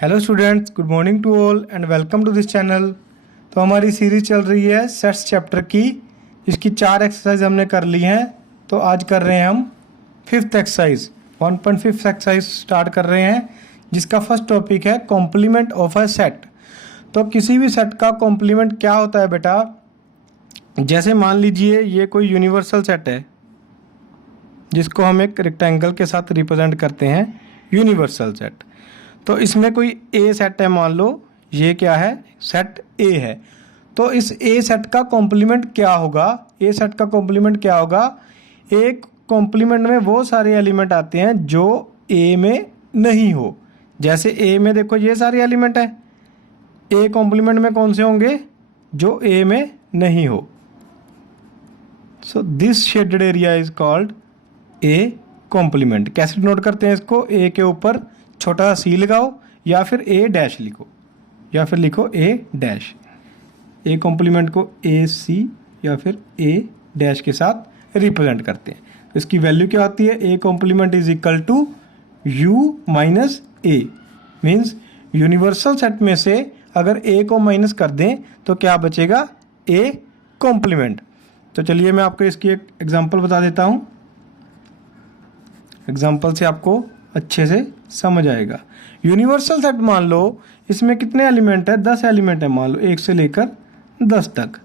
Hello students, good morning to all and welcome to this channel. तो हमारी series चल रही है सेट्स चैप्टर की। इसकी 4 एक्सरसाइज हमने कर ली हैं। तो आज कर रहे हैं हम 5th एक्सरसाइज 1.5 एक्सरसाइज स्टार्ट कर रहे हैं, जिसका फर्स्ट टॉपिक है कॉम्प्लीमेंट ऑफ अ सेट। तो किसी भी सेट का कॉम्प्लीमेंट क्या होता है बेटा? जैसे मान लीजिए ये कोई यूनिवर्सल सेट है जिसको हम एक रेक्टेंगल के साथ रिप्रेजेंट करते हैं, यूनिवर्सल सेट। तो इसमें कोई ए सेट है, मान लो ये क्या है, सेट ए है। तो इस ए सेट का कॉम्प्लीमेंट क्या होगा? ए सेट का कॉम्प्लीमेंट क्या होगा? एक कॉम्प्लीमेंट में वो सारे एलिमेंट आते हैं जो ए में नहीं हो। जैसे ए में देखो ये सारे एलिमेंट हैं, ए कॉम्प्लीमेंट में कौन से होंगे? जो ए में नहीं हो। So this shaded area is called A complement. कैसे नोट करते हैं इसको? ए के ऊपर छोटा सा सी लगाओ या फिर ए डैश लिखो, या फिर लिखो ए डैश। ए कॉम्प्लीमेंट को ए सी या फिर ए डैश के साथ रिप्रेजेंट करते हैं। तो इसकी वैल्यू क्या होती है? A complement is equal to U minus A. Means universal set में से अगर ए को माइनस कर दें तो क्या बचेगा? A complement. तो चलिए मैं आपको इसकी एक एग्जांपल बता देता हूँ। एग्जांपल से आपको अच्छे से समझ आएगा। यूनिवर्सल सेट मान लो इसमें कितने एलिमेंट है? 10 एलिमेंट है, मान लो 1 से लेकर 10 तक।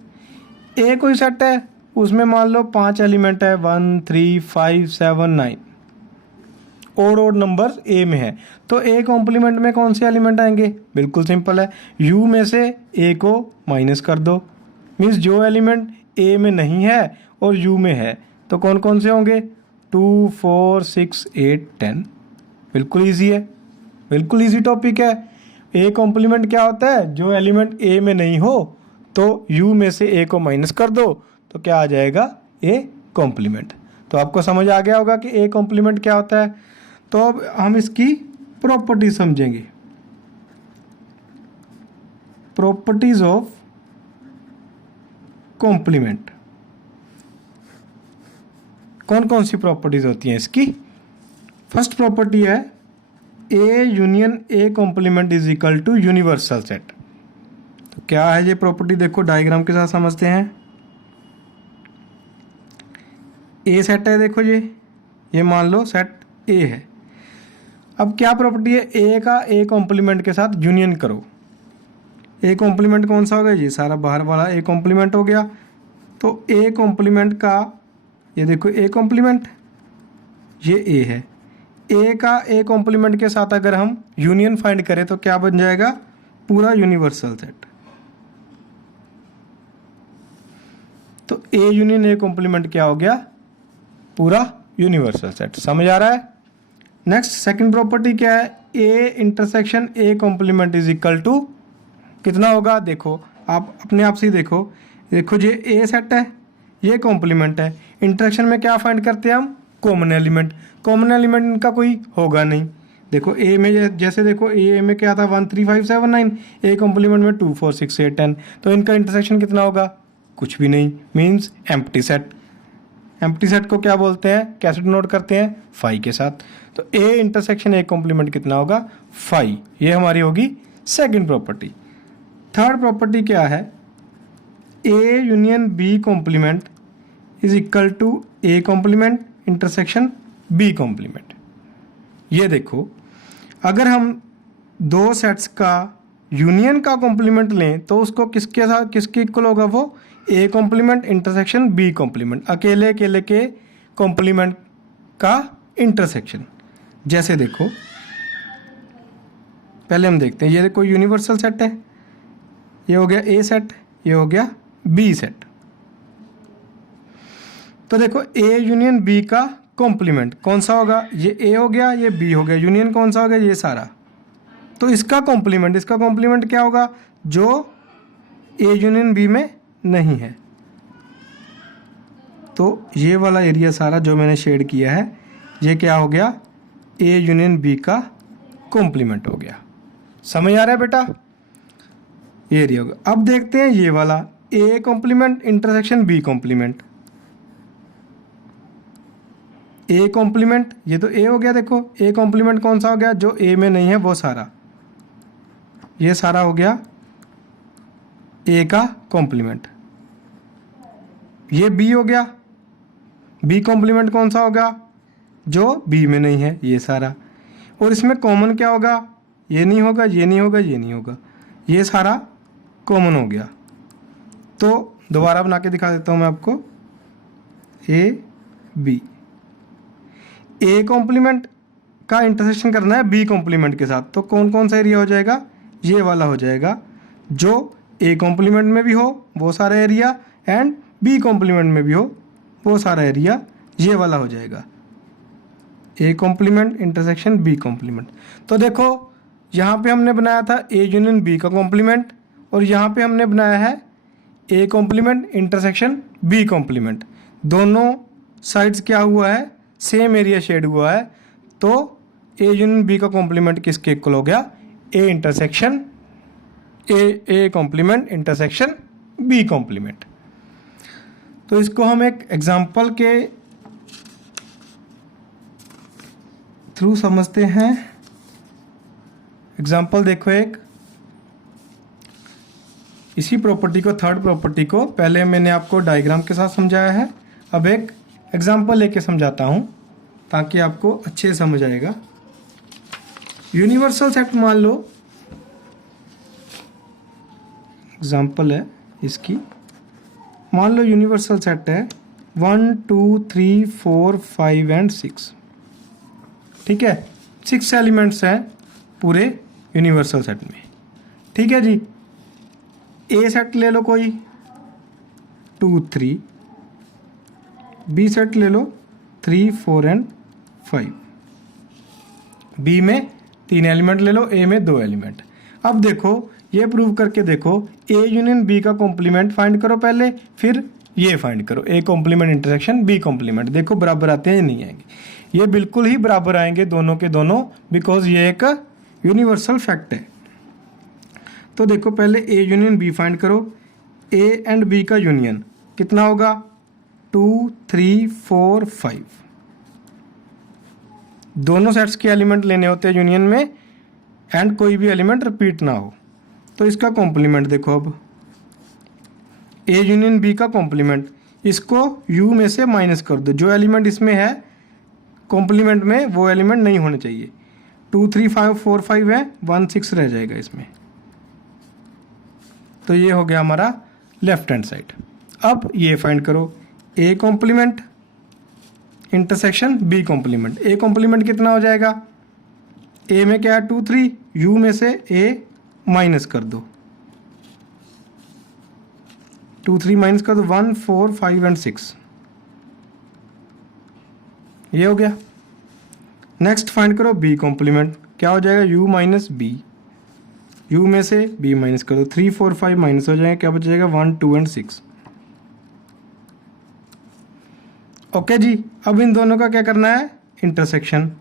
ए कोई सेट है, उसमें मान लो 5 एलिमेंट है, 1 3 5 7 9। ओड नंबर ए में है, तो ए कॉम्प्लीमेंट में कौन से एलिमेंट आएंगे? बिल्कुल सिंपल है, यू में से ए को माइनस कर दो। मीन्स जो एलिमेंट ए में नहीं है और यू में है तो कौन कौन से होंगे? 2 4 6 8 10। बिल्कुल ईजी है, बिल्कुल ईजी टॉपिक है। ए कॉम्प्लीमेंट क्या होता है? जो एलिमेंट ए में नहीं हो तो यू में से ए को माइनस कर दो तो क्या आ जाएगा? A complement. तो आपको समझ आ गया होगा कि ए कॉम्प्लीमेंट क्या होता है। तो अब हम इसकी प्रॉपर्टीज समझेंगे। Properties of complement. कौन कौन सी प्रॉपर्टीज होती हैं इसकी? फर्स्ट प्रॉपर्टी है A union A complement is equal to universal set. तो क्या है ये प्रॉपर्टी? देखो डायग्राम के साथ समझते हैं। ए सेट है, देखो ये मान लो सेट ए है। अब क्या प्रॉपर्टी है? ए का ए कॉम्प्लीमेंट के साथ यूनियन करो। ए कॉम्प्लीमेंट कौन सा हो गया? ये सारा बाहर वाला ए कॉम्प्लीमेंट हो गया। तो ए कॉम्प्लीमेंट का ये देखो ए कॉम्प्लीमेंट, ये ए है। ए का ए कॉम्प्लीमेंट के साथ अगर हम यूनियन फाइंड करें तो क्या बन जाएगा? पूरा यूनिवर्सल सेट। तो ए यूनियन ए कॉम्प्लीमेंट क्या हो गया? पूरा यूनिवर्सल सेट। समझ आ रहा है? नेक्स्ट सेकंड प्रॉपर्टी क्या है? A intersection A complement is equal to कितना होगा? देखो आप अपने आप से ही देखो। देखो ये ए सेट है, ये कॉम्प्लीमेंट है। इंटरसेक्शन में क्या फाइंड करते हैं हम? Common element. कॉमन एलिमेंट इनका कोई होगा नहीं। देखो ए में जैसे देखो ए में क्या था? 1 3 5 7 9। ए कॉम्प्लीमेंट में 2 4 6 8 10। तो इनका इंटरसेक्शन कितना होगा? कुछ भी नहीं। Means empty set. Empty set को क्या बोलते हैं? कैसे नोट करते हैं? 5 के साथ। तो ए इंटरसेक्शन ए कॉम्प्लीमेंट कितना होगा? 5। ये हमारी होगी सेकेंड प्रॉपर्टी। थर्ड प्रॉपर्टी क्या है? A union B complement is equal to A complement intersection B complement. ये देखो अगर हम दो सेट्स का यूनियन का कॉम्प्लीमेंट लें तो उसको किसके साथ किसके इक्वल होगा? वो A complement intersection B complement. अकेले अकेले के कॉम्प्लीमेंट का इंटरसेक्शन। जैसे देखो पहले हम देखते हैं, ये देखो यूनिवर्सल सेट है, ये हो गया ए सेट, ये हो गया बी सेट। तो देखो ए यूनियन बी का कॉम्प्लीमेंट कौन सा होगा? ये ए हो गया, ये बी हो गया। यूनियन कौन सा हो गया? ये सारा। तो इसका कॉम्प्लीमेंट क्या होगा? जो ए यूनियन बी में नहीं है। तो ये वाला एरिया सारा जो मैंने शेड किया है, ये क्या हो गया? ए यूनियन बी का कॉम्प्लीमेंट हो गया। समझ आ रहा है बेटा? ये एरिया होगा। अब देखते हैं ये वाला A complement intersection B complement. A complement, ये तो ए हो गया। देखो ए कॉम्प्लीमेंट कौन सा हो गया? जो ए में नहीं है वो सारा। ये सारा हो गया ए का कॉम्प्लीमेंट। ये बी हो गया, बी कॉम्प्लीमेंट कौन सा होगा, जो बी में नहीं है, ये सारा। और इसमें कॉमन क्या होगा, ये नहीं होगा, ये नहीं होगा, ये नहीं होगा, ये सारा कॉमन हो गया। तो दोबारा बना के दिखा देता हूँ मैं आपको। ए बी, ए कॉम्प्लीमेंट का इंटरसेक्शन करना है बी कॉम्प्लीमेंट के साथ, तो कौन कौन सा एरिया हो जाएगा, ये वाला हो जाएगा। जो ए कॉम्प्लीमेंट में भी हो वो सारा एरिया, एंड बी कॉम्प्लीमेंट में भी हो वो सारा एरिया, ये वाला हो जाएगा। A complement intersection B complement. तो देखो यहाँ पे हमने बनाया था ए यूनियन बी का कॉम्प्लीमेंट, और यहाँ पे हमने बनाया है A complement intersection B complement. दोनों साइड्स क्या हुआ है, सेम एरिया शेड हुआ है। तो ए यूनियन बी का कॉम्प्लीमेंट किसके इक्वल हो गया, A intersection A complement intersection B complement. तो इसको हम एक एग्जांपल के थ्रू समझते हैं। एग्जांपल देखो, एक इसी प्रॉपर्टी को, थर्ड प्रॉपर्टी को पहले मैंने आपको डायग्राम के साथ समझाया है, अब एक एग्जांपल लेके समझाता हूं ताकि आपको अच्छे से समझ आएगा। यूनिवर्सल सेट मान लो, एग्जांपल है इसकी, मान लो यूनिवर्सल सेट है 1 2 3 4 5 एंड 6, ठीक है। 6 एलिमेंट्स हैं पूरे यूनिवर्सल सेट में, ठीक है जी। ए सेट ले लो कोई 2 3, बी सेट ले लो 3 4 एंड 5, बी में 3 एलिमेंट ले लो, ए में 2 एलिमेंट। अब देखो ये प्रूव करके देखो, ए यूनियन बी का कॉम्प्लीमेंट फाइंड करो पहले, फिर ये फाइंड करो A complement intersection B complement. देखो बराबर आते हैं या नहीं आएंगे, ये बिल्कुल ही बराबर आएंगे दोनों के दोनों, बिकॉज ये एक यूनिवर्सल फैक्ट है। तो देखो पहले ए यूनियन बी फाइंड करो, ए एंड बी का यूनियन कितना होगा 2 3 4 5। दोनों सेट्स के एलिमेंट लेने होते हैं यूनियन में, एंड कोई भी एलिमेंट रिपीट ना हो। तो इसका कॉम्प्लीमेंट देखो, अब ए यूनियन बी का कॉम्प्लीमेंट, इसको यू में से माइनस कर दो, जो एलिमेंट इसमें है कॉम्प्लीमेंट में वो एलिमेंट नहीं होने चाहिए। 2 3 5 4 5 है, 1 6 रह जाएगा इसमें। तो ये हो गया हमारा लेफ्ट हैंड साइड। अब ये फाइंड करो A complement intersection B complement. A complement कितना हो जाएगा, ए में क्या है 2 3, यू में से ए माइनस कर दो, 2 3 माइनस कर दो, 1 4 5 एंड 6, ये हो गया। नेक्स्ट फाइंड करो बी कॉम्प्लीमेंट, क्या हो जाएगा u माइनस बी, u में से b माइनस कर दो, 3 4 5 माइनस हो जाएगा, क्या बच जाएगा 1 2 एंड 6। ओके जी, अब इन दोनों का क्या करना है, इंटरसेक्शन।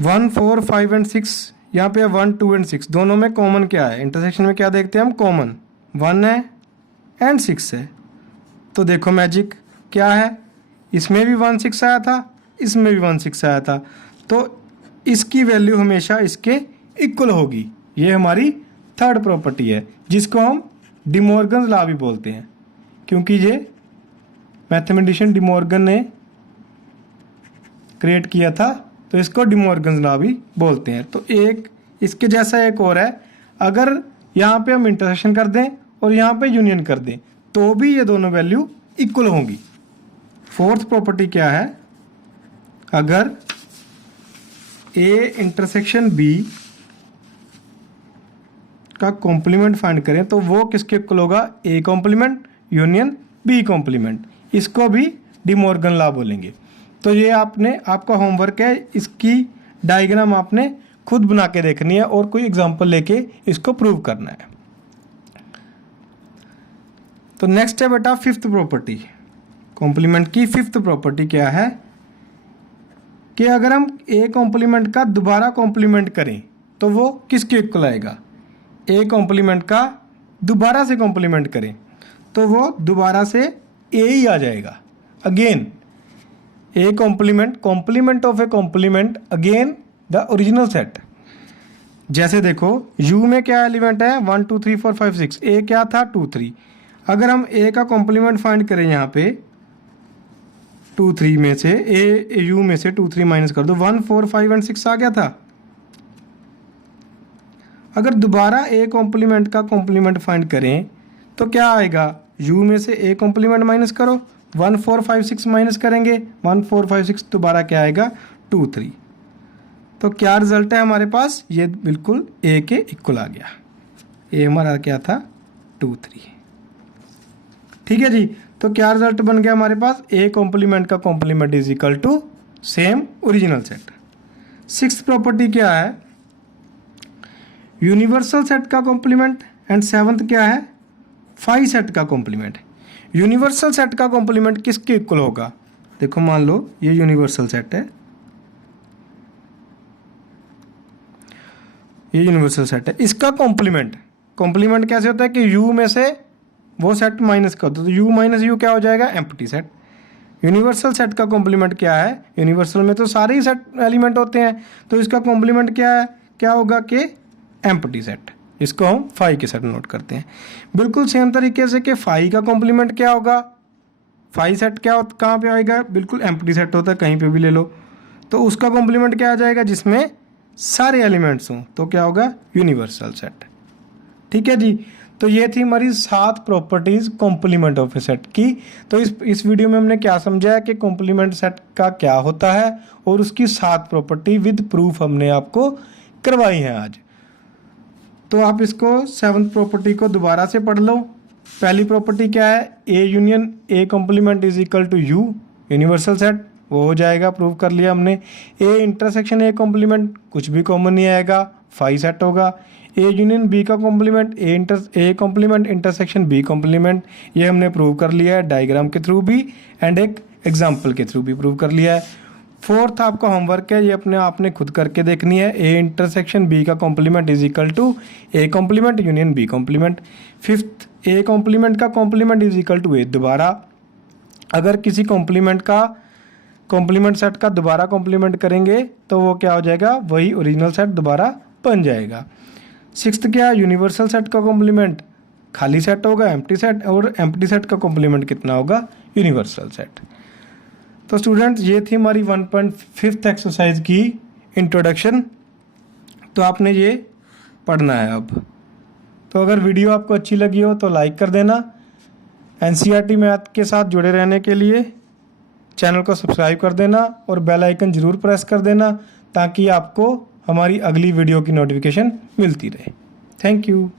1 4 5 एंड 6, यहाँ पे 1 2 एंड 6, दोनों में कॉमन क्या है, इंटरसेक्शन में क्या देखते हैं हम, कॉमन 1 है एंड 6 है। तो देखो मैजिक क्या है, इसमें भी 1 6 आया था, इसमें भी 1 6 आया था, तो इसकी वैल्यू हमेशा इसके इक्वल होगी। ये हमारी थर्ड प्रॉपर्टी है, जिसको हम डिमॉर्गन लॉ भी बोलते हैं, क्योंकि ये मैथमेटिशियन डिमॉर्गन ने क्रिएट किया था, तो इसको डिमॉर्गन लॉ भी बोलते हैं। तो एक इसके जैसा एक और है, अगर यहाँ पे हम इंटरसेक्शन कर दें और यहाँ पे यूनियन कर दें तो भी ये दोनों वैल्यू इक्वल होंगी। फोर्थ प्रॉपर्टी क्या है, अगर ए इंटरसेक्शन बी का कॉम्प्लीमेंट फाइंड करें तो वो किसके इक्वल होगा, A complement union B complement. इसको भी डिमॉर्गन लॉ बोलेंगे। तो ये आपने, आपका होमवर्क है, इसकी डायग्राम आपने खुद बना के देखनी है और कोई एग्जांपल लेके इसको प्रूव करना है। तो नेक्स्ट है बेटा फिफ्थ प्रॉपर्टी, कॉम्प्लीमेंट की फिफ्थ प्रॉपर्टी क्या है कि अगर हम ए कॉम्प्लीमेंट का दोबारा कॉम्प्लीमेंट करें तो वो किसके इक्वल आएगा, ए कॉम्प्लीमेंट का दोबारा से कॉम्प्लीमेंट करें तो वो दोबारा से ए ही आ जाएगा। Again A complement, complement of A complement again the original set. जैसे देखो U में क्या एलिमेंट है 1 2 3 4 5 6, A क्या था 2 3। अगर हम A का कॉम्प्लीमेंट फाइंड करें यहाँ पे 2 3 में से U में से 2 3 माइनस कर दो 1 4 5 एंड 6 आ गया था। अगर दोबारा A कॉम्प्लीमेंट का कॉम्प्लीमेंट फाइंड करें तो क्या आएगा, U में से A कॉम्प्लीमेंट माइनस करो 1 4 5 6 माइनस करेंगे 1 4 5 6, दोबारा क्या आएगा 2 3। तो क्या रिजल्ट है हमारे पास, ये बिल्कुल A के इक्वल आ गया। A हमारा क्या था 2 3। ठीक है जी, तो क्या रिजल्ट बन गया हमारे पास, A कॉम्प्लीमेंट का complement is equal to same original set. Sixth property क्या है, यूनिवर्सल सेट का कॉम्प्लीमेंट, एंड सेवंथ क्या है, फाई सेट का कॉम्प्लीमेंट। यूनिवर्सल सेट का कॉम्प्लीमेंट किसके इक्वल होगा, देखो मान लो ये यूनिवर्सल सेट है, ये यूनिवर्सल सेट है, इसका कॉम्प्लीमेंट कैसे होता है कि U में से वो सेट माइनस कर दो तो U माइनस U क्या हो जाएगा, एम्प्टी सेट। यूनिवर्सल सेट का कॉम्प्लीमेंट क्या है, यूनिवर्सल में तो सारे ही सेट एलिमेंट होते हैं, तो इसका कॉम्प्लीमेंट क्या है, क्या होगा कि एम्प्टी सेट। इसको हम फाई के सेट नोट करते हैं। बिल्कुल सेम तरीके से कि फाई का कॉम्प्लीमेंट क्या होगा, फाई सेट क्या कहाँ पे आएगा, बिल्कुल एम्प्टी सेट होता है, कहीं पे भी ले लो, तो उसका कॉम्प्लीमेंट क्या आ जाएगा, जिसमें सारे एलिमेंट्स हों, तो क्या होगा, यूनिवर्सल सेट। ठीक है जी, तो ये थी हमारी 7 properties complement of A set की। तो इस वीडियो में हमने क्या समझा है कि कॉम्प्लीमेंट सेट का क्या होता है और उसकी 7 प्रॉपर्टी विद प्रूफ हमने आपको करवाई है आज। तो आप इसको 7th प्रॉपर्टी को दोबारा से पढ़ लो। पहली प्रॉपर्टी क्या है, A union A complement is equal to U, universal set, वो हो जाएगा, प्रूव कर लिया हमने। A इंटरसेक्शन A कॉम्प्लीमेंट, कुछ भी कॉमन नहीं आएगा, फाई सेट होगा। A यूनियन B का complement, A complement intersection B complement, ये हमने प्रूव कर लिया है डायग्राम के थ्रू भी एंड एक एग्जाम्पल के थ्रू भी प्रूव कर लिया है। फोर्थ आपका होमवर्क है, ये अपने आपने खुद करके देखनी है, A इंटरसेक्शन B का complement is equal to A complement union B complement. Fifth, A complement का complement is equal to A, दोबारा अगर किसी कॉम्प्लीमेंट का कॉम्प्लीमेंट सेट का दोबारा कॉम्प्लीमेंट करेंगे तो वो क्या हो जाएगा, वही ओरिजिनल सेट दोबारा बन जाएगा। सिक्स्थ क्या, यूनिवर्सल सेट का कॉम्प्लीमेंट खाली सेट होगा एम्प्टी सेट, और एम्प्टी सेट का कॉम्प्लीमेंट कितना होगा, यूनिवर्सल सेट। तो स्टूडेंट्स ये थी हमारी 1.5th एक्सरसाइज की इंट्रोडक्शन। तो आपने ये पढ़ना है अब। तो अगर वीडियो आपको अच्छी लगी हो तो लाइक कर देना। NCERT मैथ के साथ जुड़े रहने के लिए चैनल को सब्सक्राइब कर देना और बेल आइकन ज़रूर प्रेस कर देना ताकि आपको हमारी अगली वीडियो की नोटिफिकेशन मिलती रहे। Thank you.